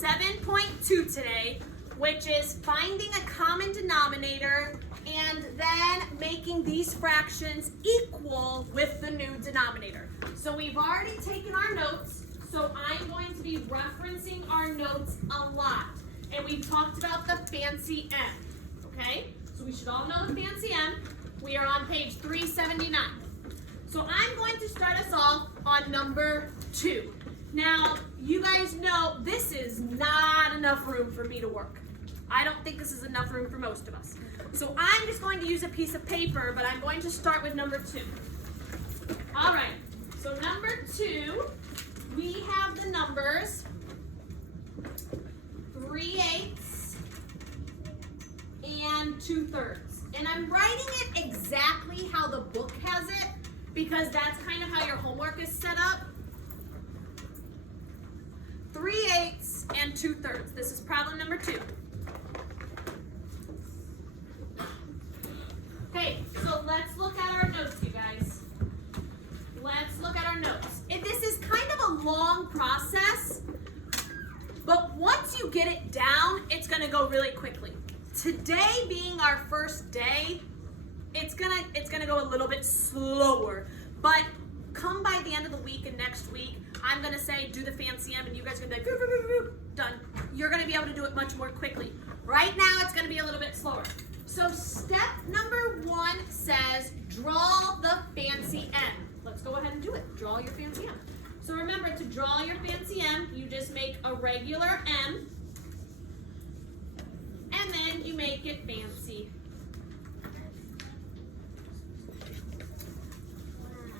7.2 today, which is finding a common denominator and then making these fractions equal with the new denominator. So we've already taken our notes, so I'm going to be referencing our notes a lot. And we've talked about the fancy M, okay? So we should all know the fancy M. We are on page 379. So I'm going to start us off on number 2. Now, you guys know this is not enough room for me to work. I don't think this is enough room for most of us. So I'm just going to use a piece of paper, but I'm going to start with number 2. All right, so number 2, we have the numbers 3/8 and 2/3. And I'm writing it exactly how the book has it because that's kind of how your homework is set up. 3/8 and 2/3. This is problem number 2. Okay, so let's look at our notes, you guys. Let's look at our notes. This is kind of a long process, but once you get it down, it's going to go really quickly. Today being our first day, it's gonna go a little bit slower, but come by the end of the week and next week, I'm gonna say do the fancy M and you guys are gonna be like, done. You're gonna be able to do it much more quickly. Right now, it's gonna be a little bit slower. So step number 1 says draw the fancy M. Let's go ahead and do it. Draw your fancy M. So remember, to draw your fancy M, you just make a regular M, and then you make it fancy.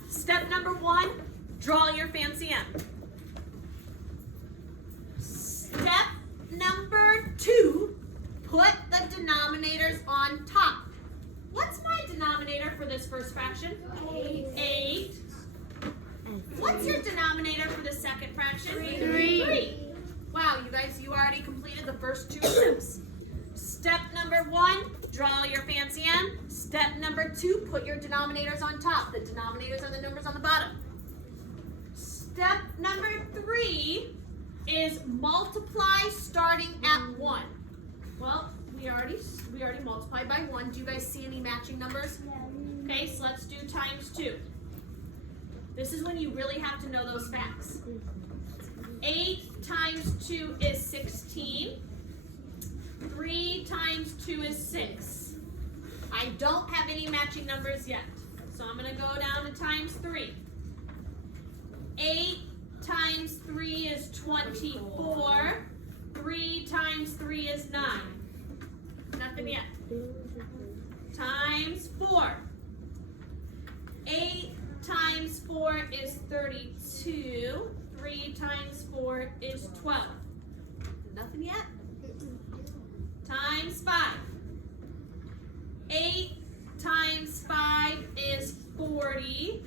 Step number 1, draw your fancy M. Step number 2, put the denominators on top. What's my denominator for this first fraction? 8. What's your denominator for the second fraction? 3. Wow, you guys, you already completed the first 2 steps. Step number 1, draw your fancy M. Step number 2, put your denominators on top. The denominators are the numbers on the bottom. Step number 3 is multiply starting at 1. Well, we already multiplied by 1. Do you guys see any matching numbers? Okay, so let's do times 2. This is when you really have to know those facts. 8 times 2 is 16. 3 times 2 is 6. I don't have any matching numbers yet, so I'm going to go down to times 3. 8 times 3 is 24. 3 times 3 is 9. Nothing yet. Times 4. 8 times 4 is 32. 3 times 4 is 12. Nothing yet. Times 5. 8 times 5 is 40.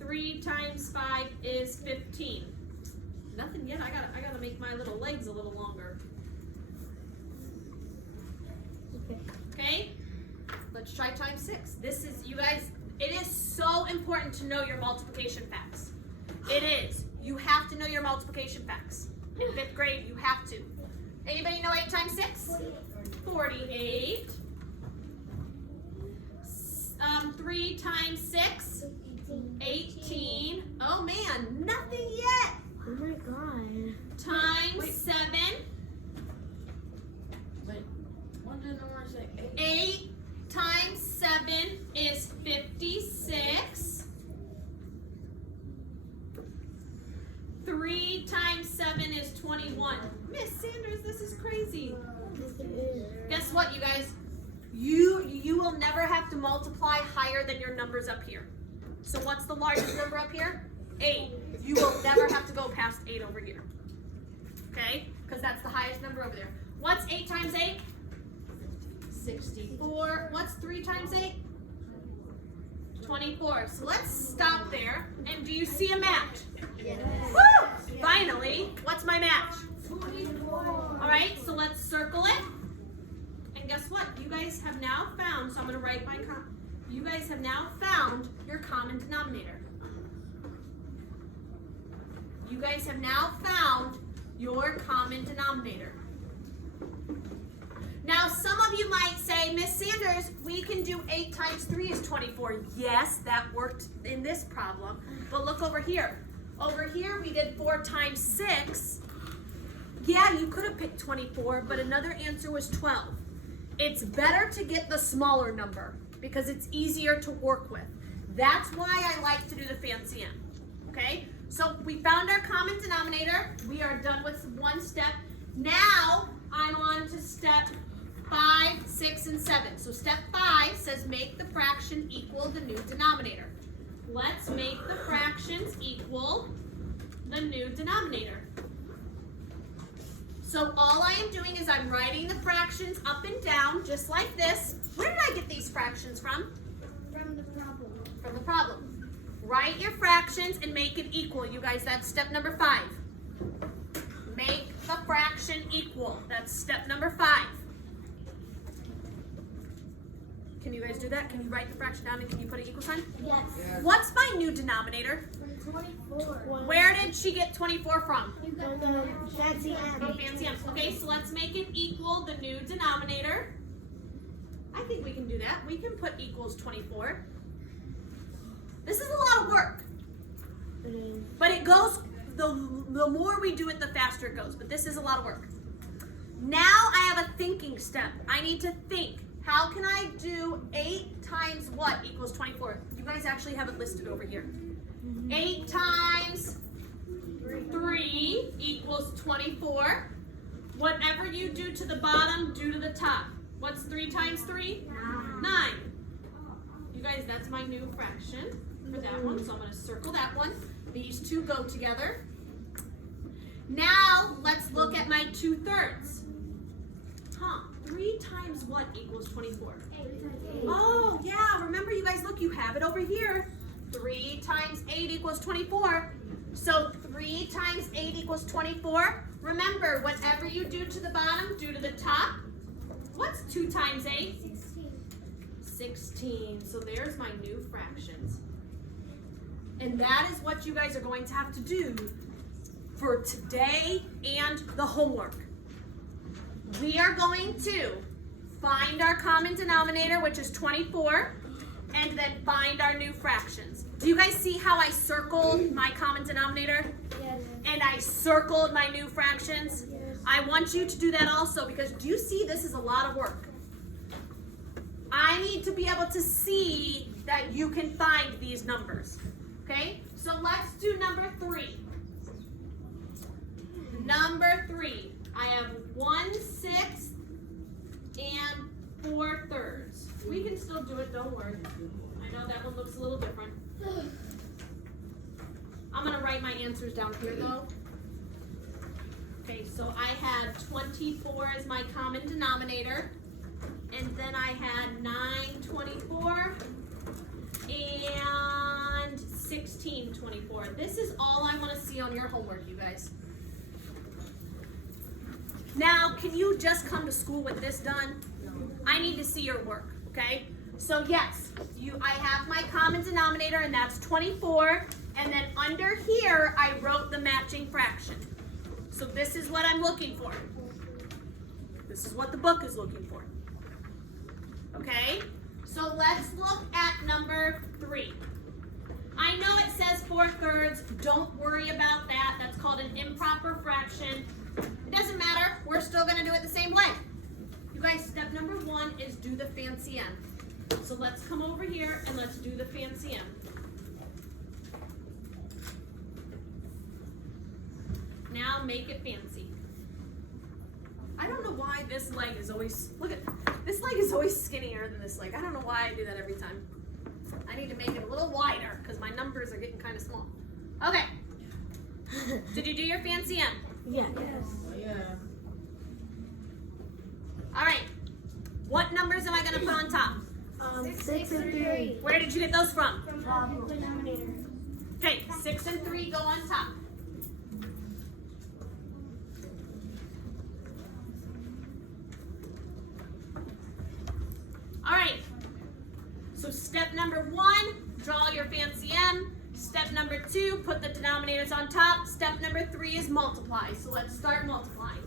3 times 5 is 15. Nothing yet. I gotta make my little legs a little longer. Okay? Let's try times 6. This is, you guys, it is so important to know your multiplication facts. It is. You have to know your multiplication facts. In 5th grade, you have to. Anybody know 8 times 6? 48. 3 times 6? 18. Oh man, nothing yet. Oh my god. Times 7. Wait, what did the number say? 8 times 7 is 56. 3 times 7 is 21. Miss Sanders, this is crazy. Guess what, you guys? You will never have to multiply higher than your numbers up here. So what's the largest number up here? 8. You will never have to go past 8 over here. Okay? Because that's the highest number over there. What's 8 times 8? 64. What's 3 times 8? 24. So let's stop there. And do you see a match? Yes. Woo! Finally. What's my match? 24. All right, so let's circle it. And guess what? You guys have now found, so I'm going to write my you guys have now found your common denominator. You guys have now found your common denominator. Now, some of you might say, Miss Sanders, we can do 8 times 3 is 24. Yes, that worked in this problem. But look over here. Over here, we did 4 times 6. Yeah, you could have picked 24, but another answer was 12. It's better to get the smaller number because it's easier to work with. That's why I like to do the fancy M. Okay? So we found our common denominator. We are done with one step. Now, I'm on to step 5, 6, and 7. So step 5 says make the fraction equal the new denominator. Let's make the fractions equal the new denominator. So all I am doing is I'm writing the fractions up and down just like this. Where did I get these fractions from? From the problem. From the problem. Write your fractions and make it equal. You guys, that's step number 5. Make the fraction equal. That's step number 5. Can you guys do that? Can you write the fraction down and can you put an equal sign? Yes. What's my new denominator? 24. Where did she get 24 from? You got the fancy From M. fancy M. Okay, so let's make it equal the new denominator. I think we can do that. We can put equals 24. This is a lot of work. But it goes, the more we do it, the faster it goes. But this is a lot of work. Now I have a thinking step. I need to think. How can I do 8 times what equals 24? You guys actually have it listed over here. 8 times 3 equals 24. Whatever you do to the bottom, do to the top. What's 3 times 3? 9. You guys, that's my new fraction for that one. So I'm going to circle that one. These two go together. Now, let's look at my 2/3. 3 times what equals 24? 8. Oh, yeah. Remember, you guys, look, you have it over here. 3 times 8 equals 24. So 3 times 8 equals 24. Remember, whatever you do to the bottom, do to the top. What's 2 times 8? 16. 16. So there's my new fractions. And that is what you guys are going to have to do for today and the homework. We are going to find our common denominator, which is 24, and then find our new fractions. Do you guys see how I circled my common denominator? Yes. And I circled my new fractions? Yes. I want you to do that also because do you see this is a lot of work? I need to be able to see that you can find these numbers. Okay? So let's do number 3. Number 3. I have 1/6 and 4/3. We can still do it, don't worry. I know that one looks a little different. I'm going to write my answers down here though. Okay, so I had 24 as my common denominator. And then I had 9/24 and 16/24. This is all I want to see on your homework, you guys. Now, can you just come to school with this done? I need to see your work, okay? So yes, I have my common denominator and that's 24. And then under here, I wrote the matching fraction. So this is what I'm looking for. This is what the book is looking for. Okay? So let's look at number 3. I know it says 4/3. Don't worry about that. That's called an improper fraction. It doesn't matter. We're still going to do it the same way. You guys, step number 1 is do the fancy M. So let's come over here and let's do the fancy M. Now make it fancy. I don't know why this leg is always, look at, this leg is always skinnier than this leg. I don't know why I do that every time. I need to make it a little wider because my numbers are getting kind of small. Okay. Did you do your fancy M? Yes. Yeah. All right. What numbers am I going to put on top? 6 and 3. Where did you get those from? From problem. Denominator. Okay, 6 and 3 go on top. All right. So step number 1, draw your fancy M. Step number 2, put the denominators on top. Step number 3 is multiply. So let's start multiplying.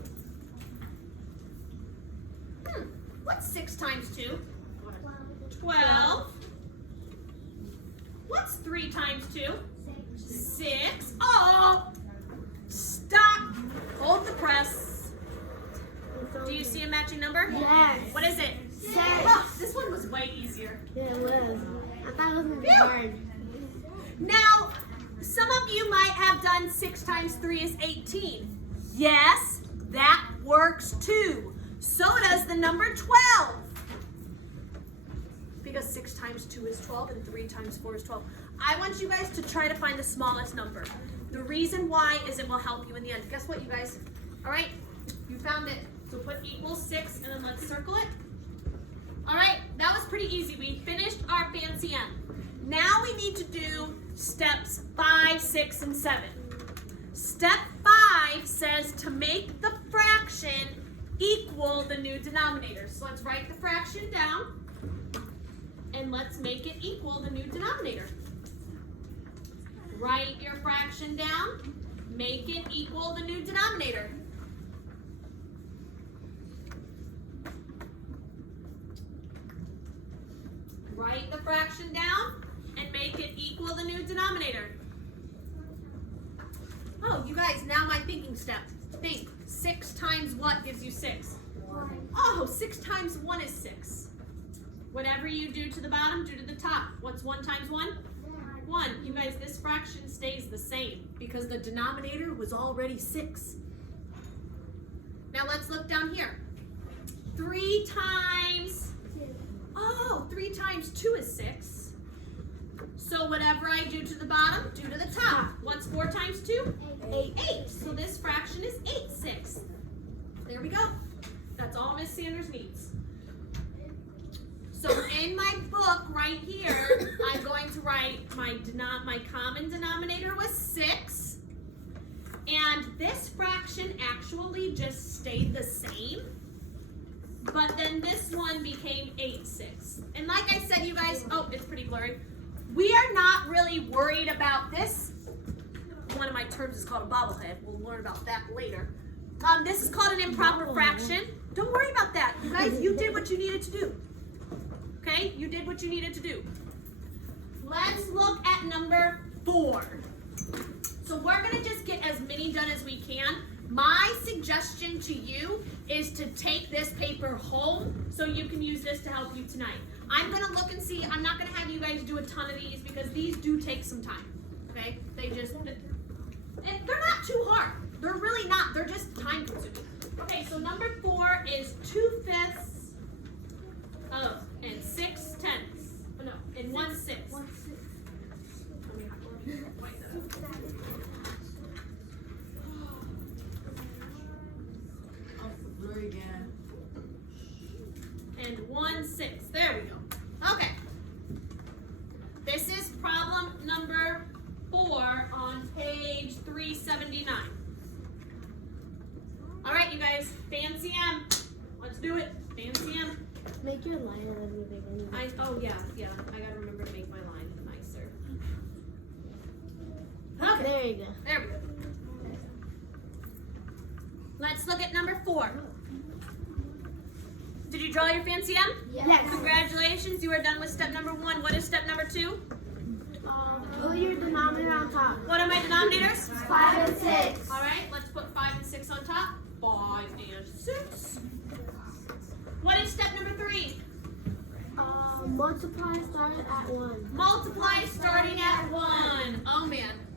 What's 6 times 2? 12. What's 3 times 2? 6. Oh! Stop! Hold the press. Do you see a matching number? Yes. What is it? 6. Oh, this one was way easier. Yeah, it was. I thought it was going to be hard. Now, some of you might have done 6 times 3 is 18. Yes, that works too. So does the number 12. Because 6 times 2 is 12 and 3 times 4 is 12. I want you guys to try to find the smallest number. The reason why is it will help you in the end. Guess what, you guys? All right, you found it. So put equals 6 and then let's circle it. All right, that was pretty easy. We finished our fancy M. Now we need to do steps 5, 6, and 7. Step 5 says to make the fraction equal the new denominator. So let's write the fraction down and let's make it equal the new denominator. Write your fraction down, make it equal the new denominator. Write the fraction down and make it equal the new denominator. Oh, you guys, now my thinking step. Think, 6 times what gives you 6? 1. Oh, 6 times 1 is 6. Whatever you do to the bottom, do to the top. What's 1 times 1? 1. You guys, this fraction stays the same because the denominator was already 6. Now let's look down here. 3 times, 3 times 2 is 6. So whatever I do to the bottom, do to the top. What's 4 times 2? 8. So this fraction is 8/6. There we go. That's all Miss Sanders needs. So in my book right here, I'm going to write my common denominator was 6. And this fraction actually just stayed the same. But then this one became 8/6. And like I said, you guys, oh, it's pretty blurry. We are not really worried about this. One of my terms is called a bobblehead. We'll learn about that later. This is called an improper fraction. Don't worry about that. You guys, you did what you needed to do. Okay? You did what you needed to do. Let's look at number 4. So we're going to just get as many done as we can. My suggestion to you is to take this paper home so you can use this to help you tonight. I'm going to look and see. I'm not going to have you guys do a ton of these because these do take some time. Okay? They're not too hard. They're really not. They're just time consuming. Okay, so number 4 is 2/5 and 6/10. Oh, no, and 1/6. Again. And 1/6. There we go. Okay. This is problem number 4 on page 379. All right, you guys. Fancy M. Let's do it. Fancy M. Make your line a little bigger. Yeah. I gotta remember to make my line nicer. Okay. There you go. There we go. Let's look at number 4. Did you draw your fancy M? Yes. Congratulations, you are done with step number 1. What is step number 2? Put your denominator on top. What are my denominators? 5 and 6. All right, let's put 5 and 6 on top. 5 and 6. What is step number 3? Multiply starting at 1. Multiply starting at 1. Oh man.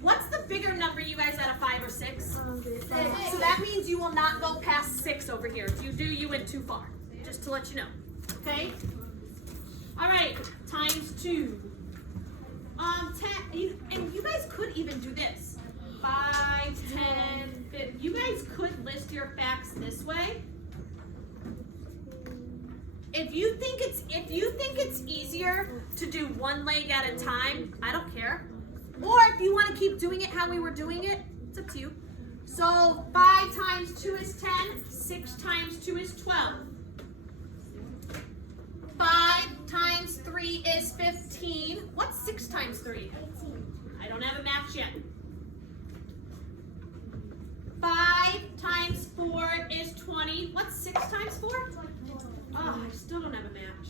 What's the bigger number, you guys, out of 5 or 6? 6. So that means you will not go past 6 over here. If you do, you went too far. Just to let you know. Okay? All right, times 2. 10. And you guys could even do this. 5, 10, 50. You guys could list your facts this way. If you think it's easier to do one leg at a time, I don't care. Or if you want to keep doing it how we were doing it, it's up to you. So 5 times 2 is 10. 6 times 2 is 12. 5 times 3 is 15. What's 6 times 3? 18. I don't have a match yet. Oh, I still don't have a match.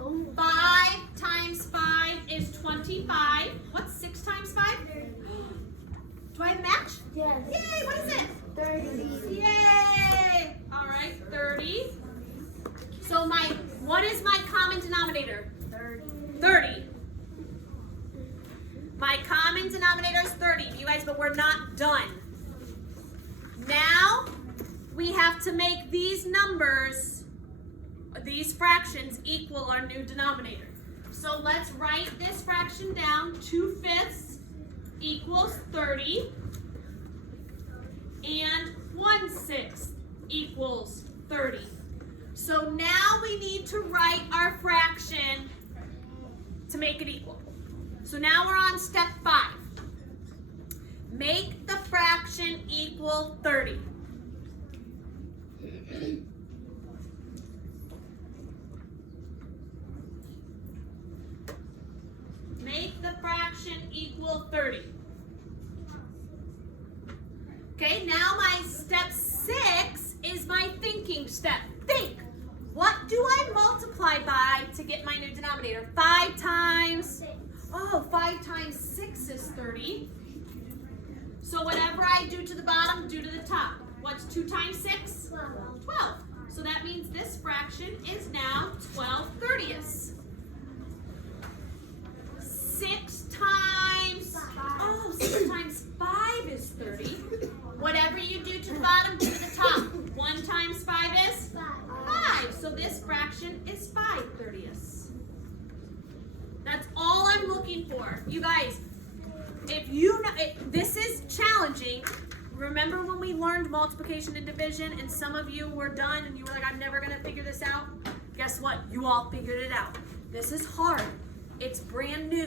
Oh. 5 times 5 is 25. What's 6 times 5? Do I have a match? Yes. Yay, what is it? 30. Yay! All right, 30. So what is my common denominator? 30. My common denominator is 30, you guys, but we're not done. Now, we have to make these numbers, these fractions, equal our new denominator. So let's write this fraction down. 2/5 equals 30. And 1/6 equals 30. So now we need to write our fraction to make it equal. So now we're on step 5. Make the fraction equal 30. Make the fraction equal 30. Okay, now my step 6 is my thinking step. Think. What do I multiply by to get my new denominator? 5 times, 5 times 6 is 30. So whatever I do to the bottom, do to the top. What's 2 times 6? 12. So that means this fraction is now 12/30ths. 6 times 5 is 30. Whatever you do to the bottom, do to the top. 1 times 5 is 5. So this fraction is 5/30ths. That's all I'm looking for. You guys, if you know, this is challenging. Remember when we learned multiplication and division and some of you were done and you were like, I'm never going to figure this out? Guess what? You all figured it out. This is hard. It's brand new.